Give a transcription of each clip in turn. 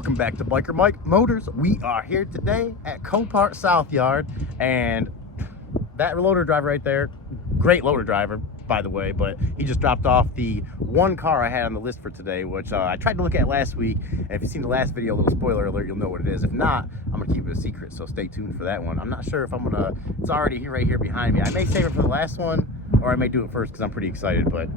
Welcome back to Biker Mike Motors. We are here today at Copart South Yard, and that loader driver right there, great loader driver, by the way, but he just dropped off the one car I had on the list for today, which I tried to look at last week. And if you've seen the last video, a little spoiler alert, you'll know what it is. If not, I'm gonna keep it a secret, so stay tuned for that one. I'm not sure if I'm gonna, it's already here, right here behind me. I may save it for the last one, or I may do it first because I'm pretty excited, but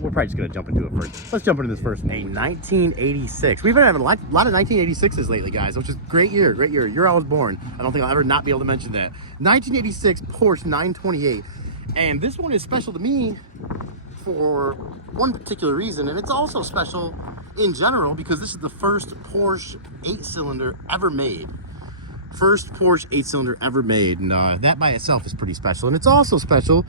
we're probably just going to jump into it first. Let's jump into this first. A 1986. We've been having a lot of 1986s lately, guys, which is great year, great year. Year I was born. I don't think I'll ever not be able to mention that. 1986 Porsche 928. And this one is special to me for one particular reason. And it's also special in general because this is the first Porsche 8-cylinder ever made. First Porsche 8-cylinder ever made. And that by itself is pretty special. And it's also special.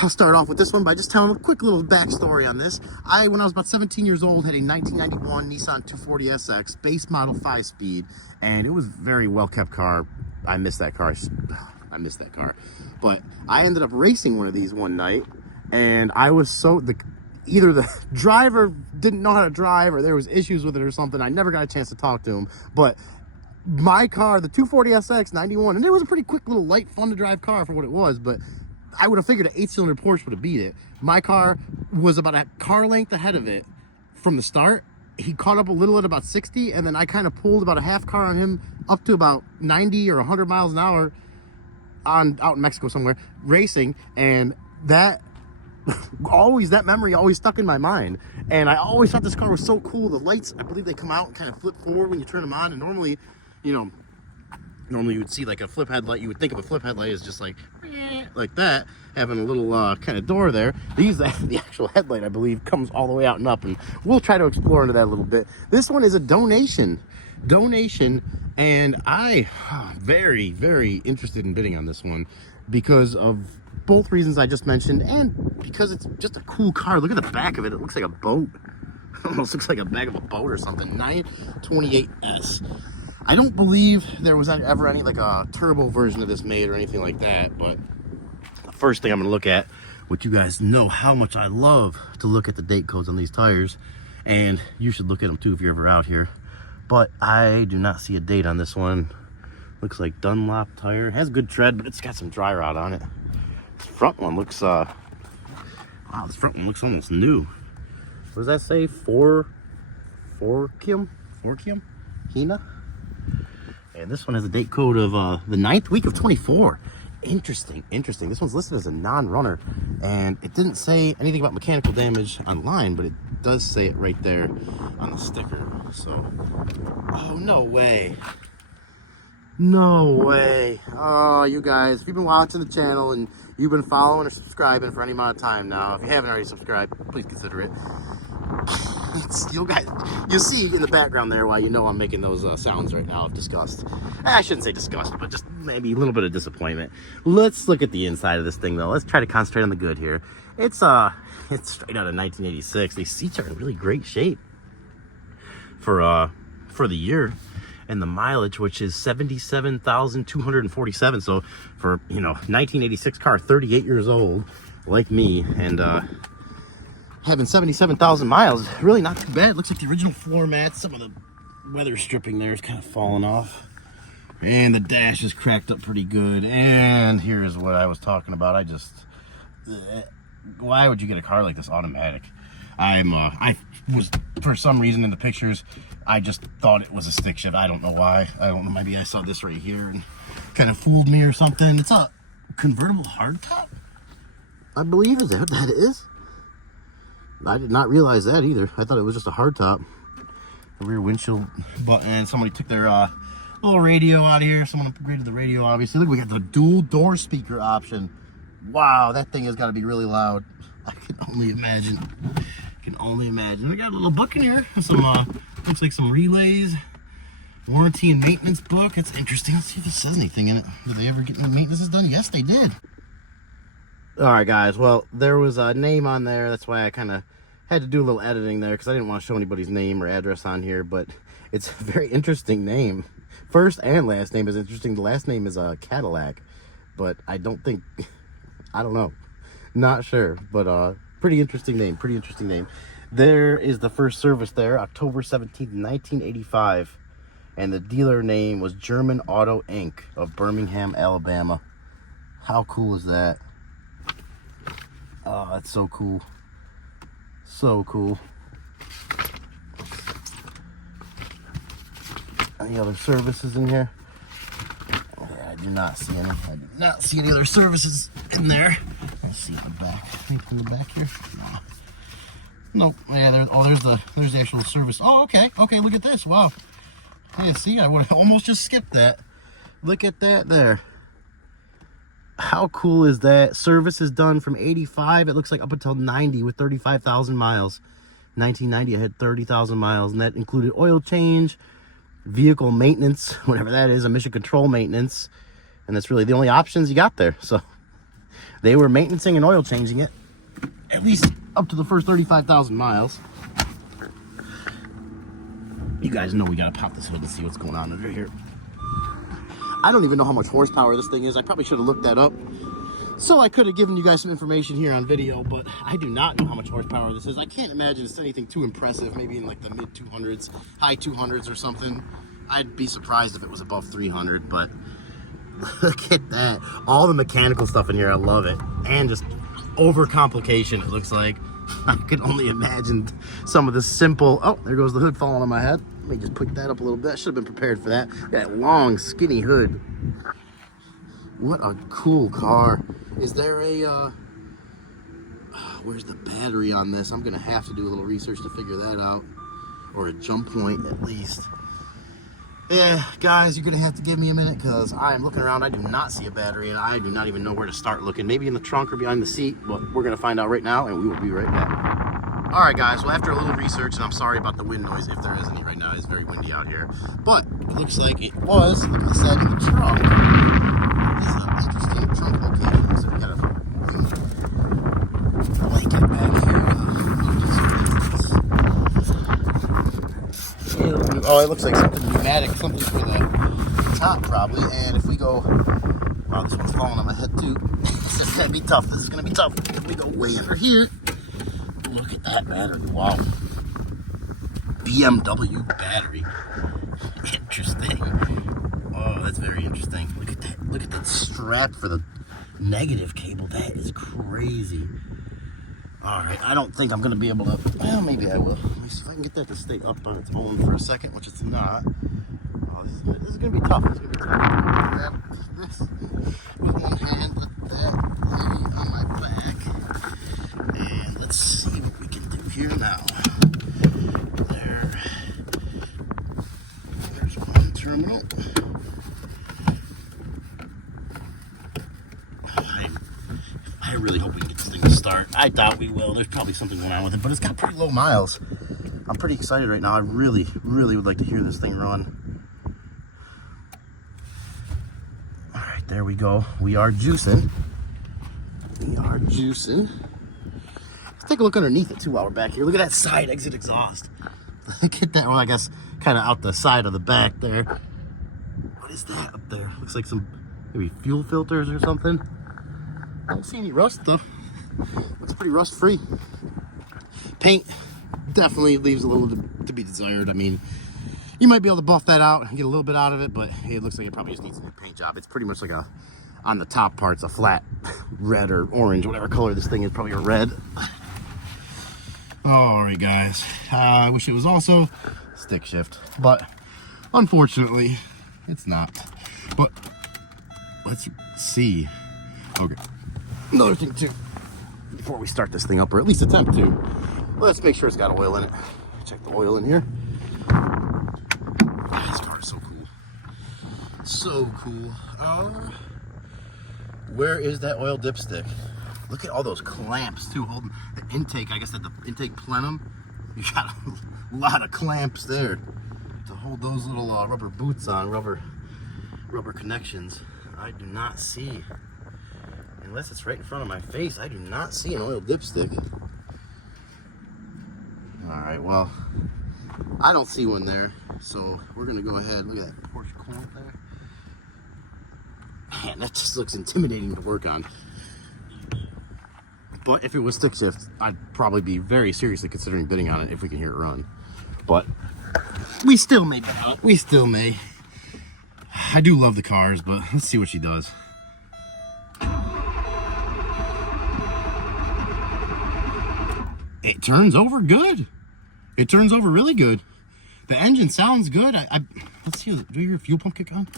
I'll start off with this one by just telling a quick little backstory on this. When I was about 17 years old, had a 1991 Nissan 240SX base model 5-speed, and it was a very well-kept car. I miss that car. I miss that car. But I ended up racing one of these one night, and I was either the driver didn't know how to drive or there was issues with it or something. I never got a chance to talk to him, but my car, the 240SX 91, and it was a pretty quick little light, fun to drive car for what it was, but I would have figured an 8-cylinder Porsche would have beat it. My car was about a car length ahead of it from the start. He caught up a little at about 60, and then I kind of pulled about a half car on him up to about 90 or 100 miles an hour out in Mexico somewhere, racing, and that memory always stuck in my mind. And I always thought this car was so cool. The lights, I believe they come out and kind of flip forward when you turn them on, and normally you would see like a flip headlight. You would think of a flip headlight as just like that, having a little kind of door there. The actual headlight, I believe, comes all the way out and up, and we'll try to explore into that a little bit. This one is a donation, and I very, very interested in bidding on this one because of both reasons I just mentioned, and because it's just a cool car. Look at the back of it. It looks like a boat. Almost looks like a back of a boat or something. 928S. I don't believe there was ever any like a turbo version of this made or anything like that, but the first thing I'm going to look at, which you guys know how much I love to look at the date codes on these tires, and you should look at them too if you're ever out here, but I do not see a date on this one. Looks like Dunlop tire. It has good tread, but it's got some dry rot on it. This front one looks, wow, this front one looks almost new. What does that say? Forkium? Hina? And this one has a date code of the 9th week of 24. Interesting. This one's listed as a non-runner, and it didn't say anything about mechanical damage online, but it does say it right there on the sticker. So, oh, no way. Oh, you guys, if you've been watching the channel and you've been following or subscribing for any amount of time now, if you haven't already subscribed, please consider it. You see in the background there why you know I'm making those sounds right now of disgust. I shouldn't say disgust, but just maybe a little bit of disappointment. Let's look at the inside of this thing though. Let's try to concentrate on the good here. It's straight out of 1986. These seats are in really great shape for the year, and the mileage, which is 77,247. So for 1986 car, 38 years old like me, and having 77,000 miles, really not too bad. It looks like the original floor mats, some of the weather stripping there is kind of falling off, and the dash is cracked up pretty good. And here's what I was talking about. Why would you get a car like this automatic? I was, for some reason in the pictures, I just thought it was a stick shift. I don't know why. I don't know, maybe I saw this right here and kind of fooled me or something. It's a convertible hardtop, I believe. Is that what that is? I did not realize that either. I thought it was just a hardtop. The rear windshield button. Somebody took their little radio out here. Someone upgraded the radio, obviously. Look, we got the dual door speaker option. Wow, that thing has got to be really loud. I can only imagine. We got a little book in here. Some looks like some relays, warranty and maintenance book. That's interesting. Let's see if it says anything in it. Did they ever get the maintenance done? Yes, they did. All right, guys. Well, there was a name on there. That's why I kind of had to do a little editing there because I didn't want to show anybody's name or address on here. But it's a very interesting name. First and last name is interesting. The last name is Cadillac, but I don't know. Not sure, but pretty interesting name. There is the first service there, October 17th, 1985. And the dealer name was German Auto Inc. of Birmingham, Alabama. How cool is that? Oh, that's so cool. So cool. Any other services in here? Yeah, I do not see any. I do not see any other services in there. Let's see in the back. Anything in the back here? No. Nope. Yeah, there's the actual service. Oh, okay. Okay, look at this. Wow. Yeah, see, I would have almost just skipped that. Look at that there. How cool is that? Service is done from 85, it looks like, up until 90 with 35,000 miles. 1990, I had 30,000 miles, and that included oil change, vehicle maintenance, whatever that is, emission control maintenance, and that's really the only options you got there. So they were maintaining and oil changing it, at least up to the first 35,000 miles. You guys know we gotta pop this hood and see what's going on under here. I don't even know how much horsepower this thing is. I probably should have looked that up, so I could have given you guys some information here on video, but I do not know how much horsepower this is. I can't imagine it's anything too impressive, maybe in like the mid 200s, high 200s or something. I'd be surprised if it was above 300, but look at that. All the mechanical stuff in here, I love it. And just overcomplication, it looks like. I could only imagine some of the simple, oh, there goes the hood falling on my head. Let me just pick that up a little bit. I should have been prepared for that. That long, skinny hood. What a cool car. Is there a, where's the battery on this? I'm gonna have to do a little research to figure that out. Or a jump point, at least. Yeah, guys, you're gonna have to give me a minute, because I am looking around. I do not see a battery, and I do not even know where to start looking. Maybe in the trunk or behind the seat, but we're gonna find out right now, and we will be right back. All right, guys, well, after a little research, and I'm sorry about the wind noise, if there is any right now. It's very windy out here, but it looks like it was, like I said, in the trunk. This is an interesting trunk location, so we gotta blanket back here. Oh, it looks like something pneumatic, something for the top probably. And if we go, wow, this one's falling on my head too. It's gonna be tough. This is gonna be tough. If we go way under here, look at that battery. Wow, BMW battery. Interesting. Oh, that's very interesting. Look at that. Look at that strap for the negative cable. That is crazy. All right, I don't think I'm gonna be able to, well, maybe I will. Let me see if I can get that to stay up on its own for a second, which it's not. Oh, this is gonna be tough. This is gonna be tough. Grab this with one hand, let that lay on my back. And let's see what we can do here now. There's one terminal. I really hope we can get this thing to start. I doubt we will. There's probably something going on with it, but it's got pretty low miles. I'm pretty excited right now. I really, really would like to hear this thing run. All right, there we go. We are juicing. We are juicing. Let's take a look underneath it too while we're back here. Look at that side exit exhaust. Look at that. Well, I guess kind of out the side of the back there. What is that up there? Looks like some maybe fuel filters or something. I don't see any rust though. Looks pretty rust free. Paint definitely leaves a little to be desired. I mean, you might be able to buff that out and get a little bit out of it, but it looks like it probably just needs a new paint job. It's pretty much like a, on the top parts, a flat red or orange, whatever color this thing is, probably a red. All right, guys. I wish it was also stick shift, but unfortunately, it's not. But let's see. Okay. Another thing too, before we start this thing up, or at least attempt to, let's make sure it's got oil in it. Check the oil in here. This car is so cool. So cool. Where is that oil dipstick? Look at all those clamps too, holding the intake. I guess at the intake plenum, you got a lot of clamps there to hold those little rubber boots on, rubber connections. I do not see, unless it's right in front of my face, I do not see an oil dipstick. All right, well, I don't see one there, so we're gonna go ahead. Look at that Porsche clamp there. Man, that just looks intimidating to work on. But if it was stick shift, I'd probably be very seriously considering bidding on it if we can hear it run. But we still may bid on it. We still may. I do love the cars, but let's see what she does. It turns over good. It turns over really good. The engine sounds good. Let's see. Do you hear a fuel pump kick on?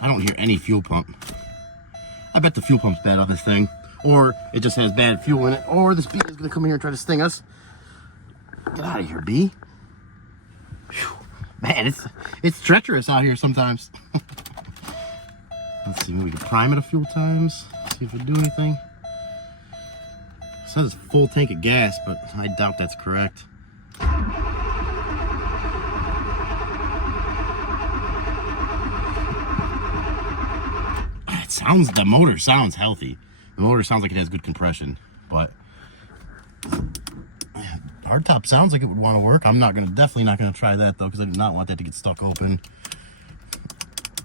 I don't hear any fuel pump. I bet the fuel pump's bad on this thing. Or it just has bad fuel in it. Or this bee is going to come here and try to sting us. Get out of here, bee. Whew. Man, it's treacherous out here sometimes. Let's see, maybe we can prime it a few times. See if it'll do anything. It says full tank of gas, but I doubt that's correct. The motor sounds healthy. The motor sounds like it has good compression, but hardtop sounds like it would want to work. I'm definitely not gonna try that though, because I do not want that to get stuck open.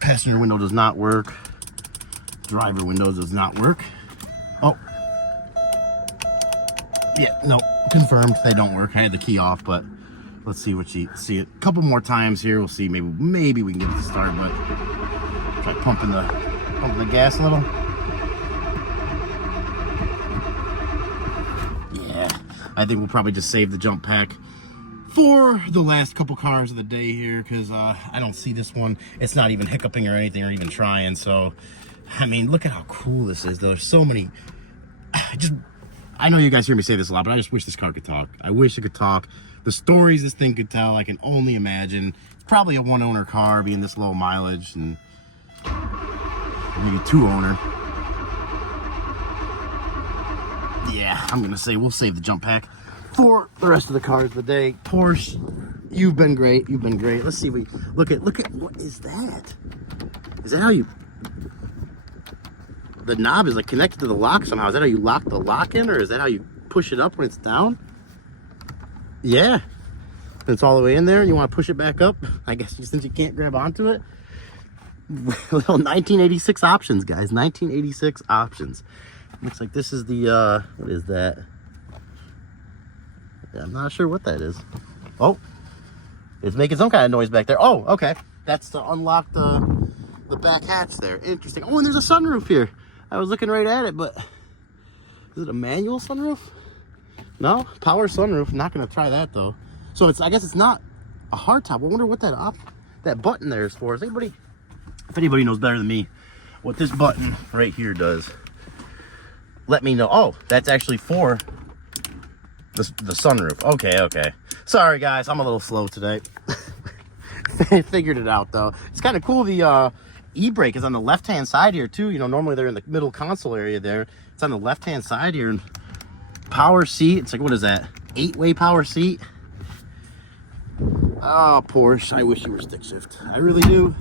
Passenger window does not work. Driver window does not work. Oh, yeah, no, confirmed they don't work. I had the key off, but let's see what see it a couple more times here. We'll see. Maybe we can get it to start, but try pumping the gas a little. Yeah, I think we'll probably just save the jump pack for the last couple cars of the day here, because I don't see this one. It's not even hiccuping or anything or even trying. So, I mean, look at how cool this is. There's so many. I know you guys hear me say this a lot, but I just wish this car could talk. I wish it could talk. The stories this thing could tell, I can only imagine. It's probably a one-owner car being this low mileage, and maybe two-owner. Yeah, I'm gonna say we'll save the jump pack for the rest of the cars of the day. Porsche, you've been great. You've been great. Let's see if we look at what is that? Is that how you? The knob is like connected to the lock somehow. Is that how you lock the lock in, or is that how you push it up when it's down? Yeah, it's all the way in there. You want to push it back up? I guess since you can't grab onto it. Little 1986 options, guys. 1986 options. Looks like this is the what is that? Yeah, I'm not sure what that is. Oh, it's making some kind of noise back there. Oh, okay, that's to unlock the back hatch there. Interesting. Oh, and there's a sunroof here. I was looking right at it, but is it a manual sunroof? No, power sunroof. Not gonna try that though. So I guess it's not a hardtop. I wonder what that button there is for. Is anybody? If anybody knows better than me what this button right here does, let me know. Oh, that's actually for the sunroof. Okay. Sorry guys, I'm a little slow today. Figured it out though. It's kind of cool. The e-brake is on the left-hand side here too. You know, normally they're in the middle console area there. It's on the left-hand side here. And power seat. It's like, what is that? 8-way power seat. Oh, Porsche. I wish you were stick shift. I really do.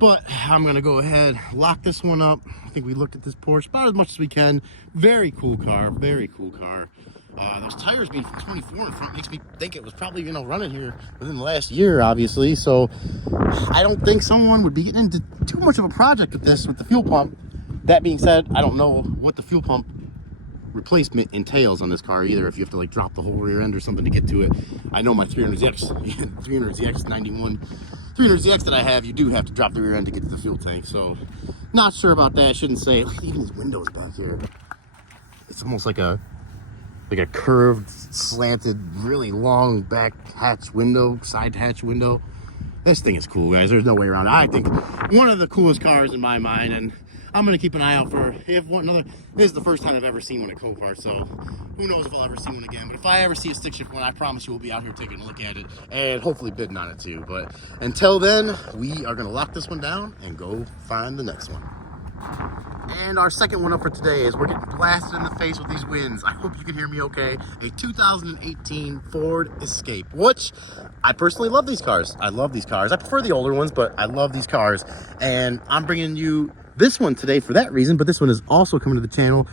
But I'm gonna go ahead, lock this one up. I think we looked at this Porsche about as much as we can. Very cool car, very cool car. Those tires being from 24 in front makes me think it was probably, you know, running here within the last year, obviously. So I don't think someone would be getting into too much of a project with this, with the fuel pump. That being said, I don't know what the fuel pump replacement entails on this car either, if you have to like drop the whole rear end or something to get to it. I know my 300ZX, 300ZX that I have, you do have to drop the rear end to get to the fuel tank. So not sure about that. I shouldn't say. Even these windows back here, it's almost like a curved, slanted, really long back hatch window, side hatch window. This thing is cool, guys. There's no way around it. I think one of the coolest cars in my mind, and I'm gonna keep an eye out for another. This is the first time I've ever seen one at Copart, so who knows if I'll ever see one again. But if I ever see a stick shift one, I promise you we'll be out here taking a look at it and hopefully bidding on it too. But until then, we are gonna lock this one down and go find the next one. And our second one up for today is we're getting blasted in the face with these winds. I hope you can hear me okay. A 2018 Ford Escape, which I personally love these cars. I love these cars. I prefer the older ones, but I love these cars. And I'm bringing you this one today for that reason, but this one is also coming to the channel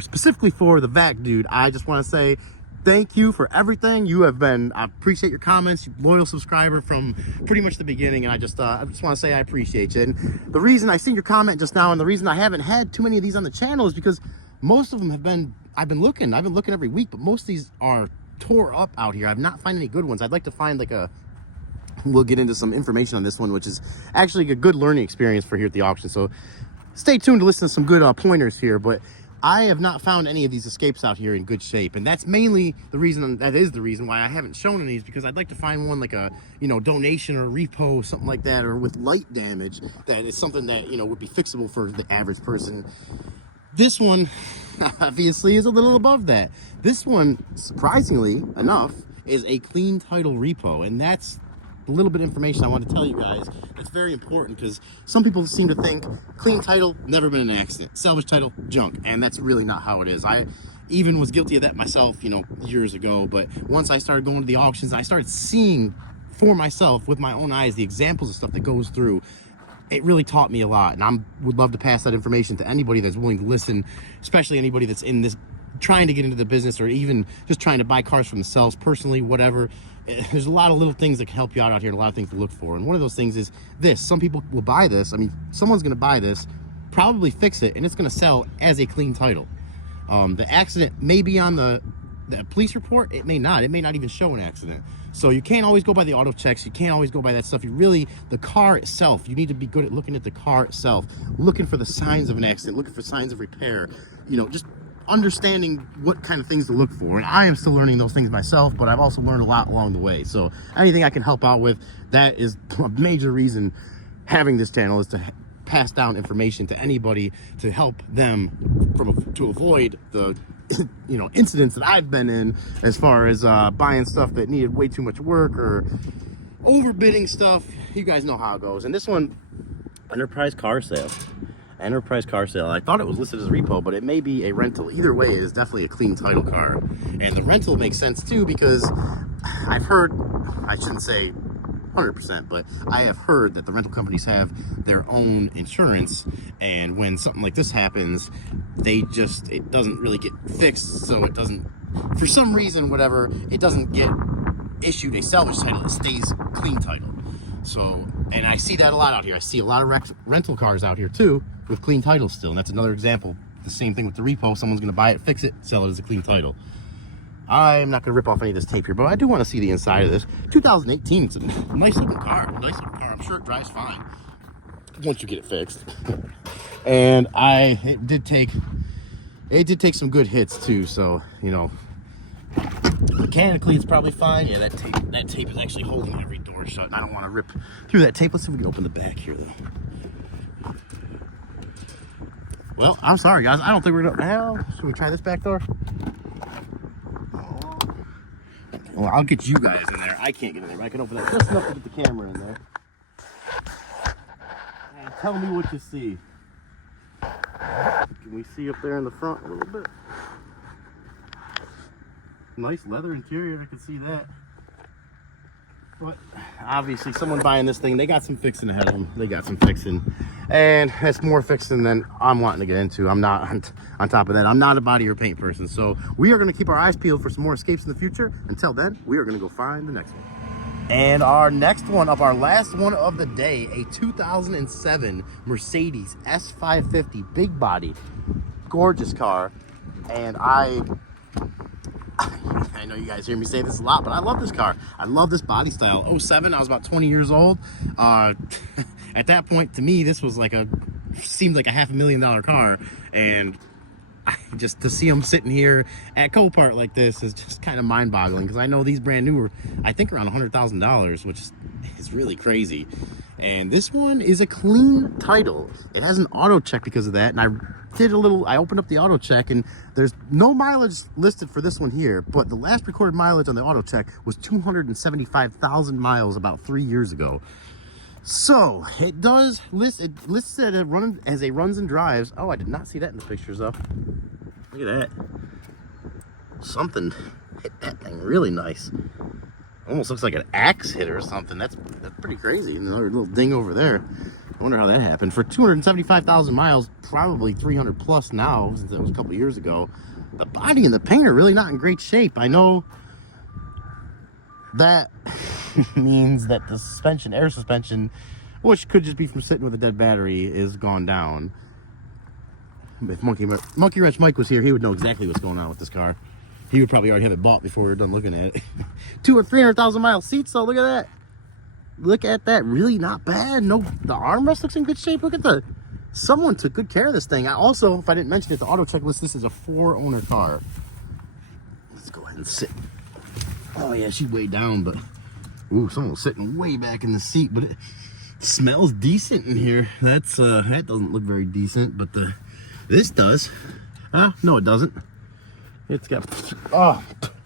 specifically for the vac dude. I just want to say thank you for everything. You have been, I appreciate your comments, loyal subscriber from pretty much the beginning, and I just want to say I appreciate you. And the reason I seen your comment just now, and the reason I haven't had too many of these on the channel, is because most of them have been, I've been looking every week, but most of these are tore up out here. I've not found any good ones. I'd like to find like a, we'll get into some information on this one, which is actually a good learning experience for here at the auction. So stay tuned to listen to some good pointers here, but I have not found any of these Escapes out here in good shape, and that's mainly the reason, that is the reason why I haven't shown any of these, because I'd like to find one like a, you know, donation or repo, something like that, or with light damage, that is something that, you know, would be fixable for the average person. This one obviously is a little above that. This one, surprisingly enough, is a clean title repo, and that's a little bit of information I want to tell you guys. It's very important, because some people seem to think clean title, never been an accident, salvage title, junk, and that's really not how it is. I even was guilty of that myself, you know, years ago, but once I started going to the auctions, I started seeing for myself with my own eyes the examples of stuff that goes through. It really taught me a lot, and I would love to pass that information to anybody that's willing to listen, especially anybody that's in this, trying to get into the business, or even just trying to buy cars for themselves personally, whatever. There's a lot of little things that can help you out here, a lot of things to look for, and one of those things is this. Some people will buy this, I mean, someone's going to buy this, probably fix it, and it's going to sell as a clean title. The accident may be on the police report, it may not even show an accident. So you can't always go by the auto checks, you can't always go by that stuff. You really, the car itself, you need to be good at looking at the car itself, looking for the signs of an accident, looking for signs of repair, you know, just understanding what kind of things to look for. And I am still learning those things myself, but I've also learned a lot along the way. So anything I can help out with, that is a major reason having this channel, is to pass down information to anybody to help them to avoid the you know, incidents that I've been in, as far as buying stuff that needed way too much work or overbidding stuff. You guys know how it goes. And this one, enterprise car sale. I thought it was listed as a repo, but it may be a rental. Either way, it is definitely a clean title car. And the rental makes sense too, because I've heard, I shouldn't say 100%, but I have heard that the rental companies have their own insurance, and when something like this happens, it doesn't really get fixed, so it doesn't, for some reason, whatever, it doesn't get issued a salvage title, it stays clean title. So, and I see that a lot out here. I see a lot of rental cars out here too with clean titles still, and that's another example. The same thing with the repo. Someone's going to buy it, fix it, sell it as a clean title. I'm not going to rip off any of this tape here, but I do want to see the inside of this. 2018, it's a nice looking car. I'm sure it drives fine once you get it fixed. And it did take some good hits too, so, you know, mechanically it's probably fine. Yeah, that tape is actually holding every door shut, and I don't want to rip through that tape. Let's see if we can open the back here though. Well, I'm sorry guys, I don't think we're gonna, well, should we try this back door? Well, I'll get you guys in there. I can't get in there, but I can open that just enough to get the camera in there. And tell me what you see. Can we see up there in the front a little bit? Nice leather interior, I can see that. But obviously someone buying this thing, they got some fixing ahead of them. They got some fixing, and that's more fixing than I'm wanting to get into. I'm not, on top of that, I'm not a body or paint person. So we are going to keep our eyes peeled for some more escapes in the future. Until then, we are going to go find the next one. And our next one up, our last one of the day, a 2007 Mercedes S550, big body, gorgeous car. And I know you guys hear me say this a lot, but I love this car. I love this body style. 07, I was about 20 years old. At that point, to me, this was like seemed like a $500,000 car. And just to see them sitting here at Copart like this is just kind of mind-boggling, because I know these brand new are, I think, around $100,000, which is really crazy. And this one is a clean title. It has an auto check because of that, and I opened up the auto check, and there's no mileage listed for this one here, but the last recorded mileage on the auto check was 275,000 miles about 3 years ago. So it does list, it lists it as a runs and drives. Oh, I did not see that in the pictures though. Look at that. Something hit that thing really nice. Almost looks like an axe hit or something. That's pretty crazy. Another little ding over there. I wonder how that happened. For 275,000 miles, probably 300 plus now, since that was a couple years ago. the body and the paint are really not in great shape. I know that means that the suspension, air suspension, which could just be from sitting with a dead battery, is gone down. If Monkey Wrench Mike was here, he would know exactly what's going on with this car. He would probably already have it bought before we were done looking at it. 200 or 300,000 mile seats, so look at that. Look at that, really not bad. No, the armrest looks in good shape. Look at the, someone took good care of this thing. I also, if I didn't mention it, the auto checklist, this is a 4-owner car. Let's go ahead and sit. Oh yeah, she's way down, but ooh, someone was sitting way back in the seat, but it smells decent in here. That's that doesn't look very decent, but this does. No, it doesn't. It's got fly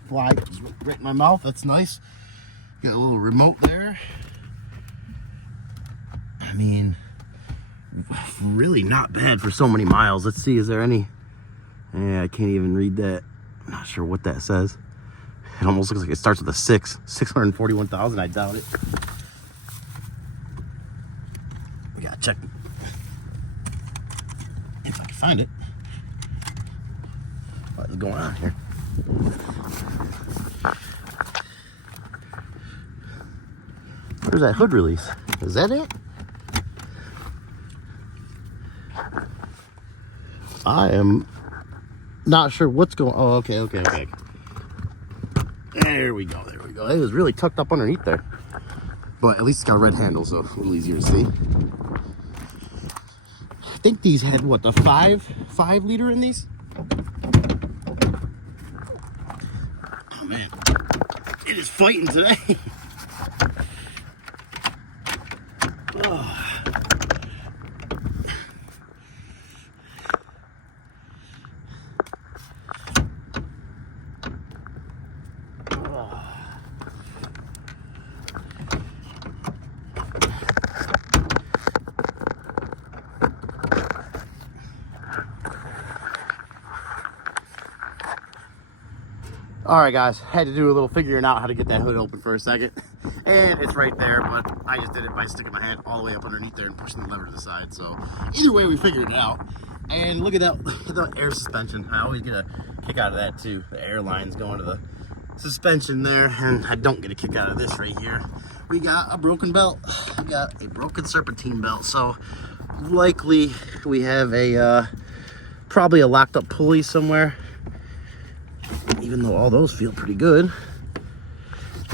right in my mouth. That's nice. Got a little remote there. I mean, really not bad for so many miles. Let's see, is there any? Yeah, I can't even read that. I'm not sure what that says. It almost looks like it starts with a 6. 641,000, I doubt it. We gotta check if I can find it. What is going on here? Where's that hood release? Is that it? I am not sure what's going on. Oh, okay. There we go. It was really tucked up underneath there. But at least it's got a red handle, so a little easier to see. I think these had, what, the 5 liter in these? Oh, man. It is fighting today. Oh. All right, guys, had to do a little figuring out how to get that hood open for a second. And it's right there, but I just did it by sticking my hand all the way up underneath there and pushing the lever to the side. So either way, we figured it out. And look at that, the air suspension. I always get a kick out of that too. The air lines going to the suspension there, and I don't get a kick out of this right here. We got a broken belt. We got a broken serpentine belt. So likely we have a, probably a locked up pulley somewhere. Even though all those feel pretty good.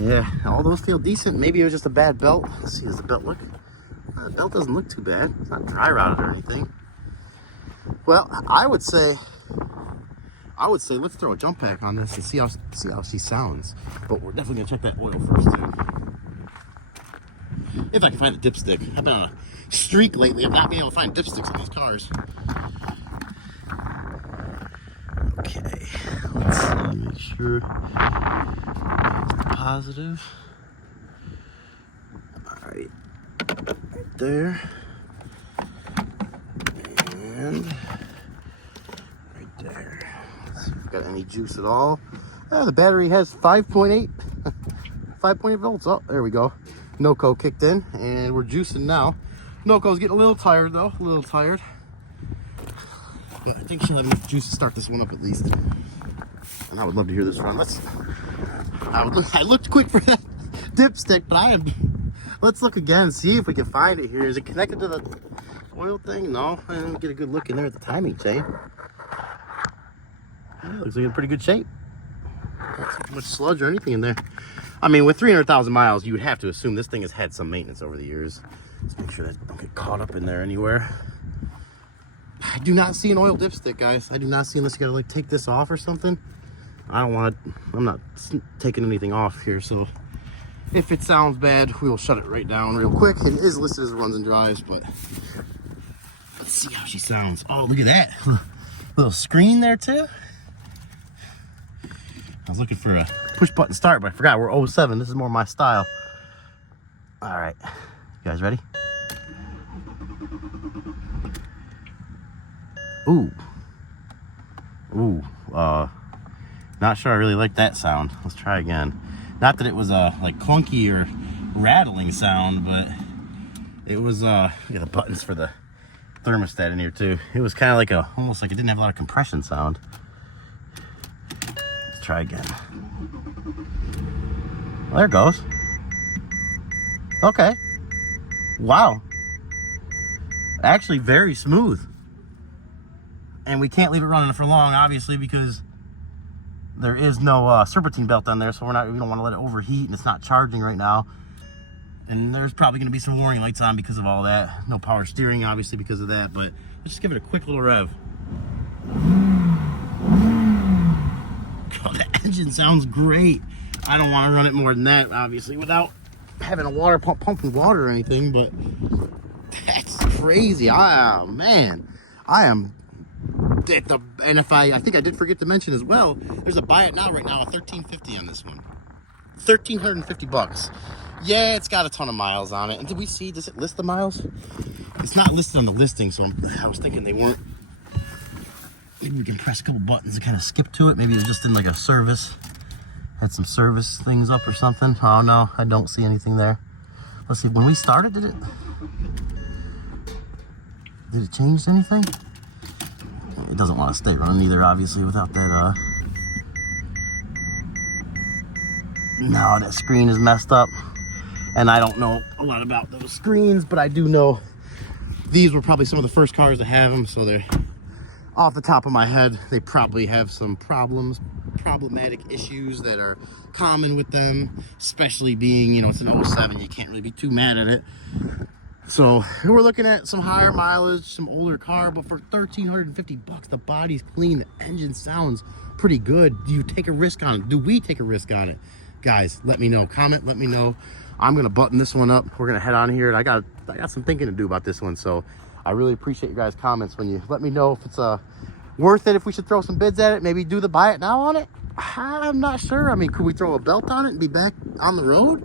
Yeah, all those feel decent. Maybe it was just a bad belt. Let's see, does the belt look? The belt doesn't look too bad. It's not dry rotted or anything. Well, I would say let's throw a jump pack on this and see how she sounds. But we're definitely gonna check that oil first too. If I can find the dipstick. I've been on a streak lately of not being able to find dipsticks on these cars. Okay, let's see, make sure it's positive. All right there. And right there. Let's see if we've got any juice at all. The battery has 5.8 volts. Oh, there we go. NOCO kicked in, and we're juicing now. NOCO's getting a little tired though, a little tired. But I think she'll have enough juice to start this one up at least. And I would love to hear this run. I looked quick for that dipstick, but let's look again, see if we can find it here. Is it connected to the oil thing? No, I didn't get a good look in there at the timing chain. Yeah, looks like in pretty good shape. Not much sludge or anything in there. I mean, with 300,000 miles, you would have to assume this thing has had some maintenance over the years. Let's make sure that don't get caught up in there anywhere. I do not see an oil dipstick, guys. I do not see, unless you gotta like take this off or something. I'm not taking anything off here, so if it sounds bad, we'll shut it right down real quick. It is listed as runs and drives, but let's see how she sounds. Oh, look at that. Little screen there too. I was looking for a push button start, but I forgot we're 07. This is more my style. All right, you guys ready? Ooh, not sure I really like that sound. Let's try again. Not that it was a like clunky or rattling sound, but it was got the buttons for the thermostat in here too. It was kind of like almost like it didn't have a lot of compression sound. try again. Well, there it goes. Okay. Wow. Actually very smooth. And we can't leave it running for long, obviously, because there is no serpentine belt on there, so we don't want to let it overheat, and it's not charging right now. And there's probably going to be some warning lights on because of all that. No power steering, obviously, because of that, but let's just give it a quick little rev. Oh, the engine sounds great. I don't want to run it more than that, obviously, without having a water pump pumping water or anything, but that's crazy. Oh, man. I am at the, and if I think I did forget to mention as well, there's a buy it now right now, a $1,350 on this one. $1,350. Yeah, it's got a ton of miles on it. And did we see, does it list the miles? It's not listed on the listing, so I was thinking they weren't. Maybe we can press a couple buttons and kind of skip to it. Maybe they're just in like a service. Had some service things up or something. Oh no, I don't see anything there. Let's see, when we started, did it change anything? It doesn't want to stay running either, obviously, without that. No, that screen is messed up. And I don't know a lot about those screens, but I do know these were probably some of the first cars to have them, so they're off the top of my head, they probably have some problematic issues that are common with them, especially being, you know, it's an 07, you can't really be too mad at it. So we're looking at some higher mileage, some older car, but for $1,350, the body's clean, the engine sounds pretty good. Do you take a risk on it? Do we take a risk on it? Guys, let me know. Comment, let me know. I'm gonna button this one up. We're gonna head on here, and I got some thinking to do about this one. So I really appreciate you guys' comments when you let me know if it's worth it, if we should throw some bids at it, maybe do the buy it now on it. I'm not sure. I mean, could we throw a belt on it and be back on the road?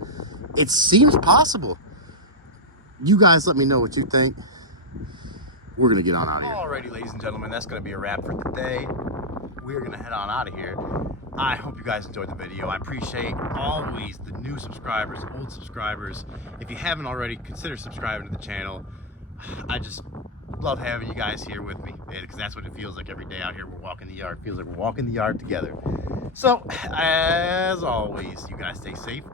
It seems possible. You guys let me know what you think. We're gonna get on out of here. Alrighty, ladies and gentlemen, that's gonna be a wrap for today. We're gonna head on out of here. I hope you guys enjoyed the video. I appreciate always the new subscribers, old subscribers. If you haven't already, consider subscribing to the channel. I just love having you guys here with me, because that's what it feels like every day out here. We're walking the yard. It feels like we're walking the yard together. So, as always, you guys stay safe,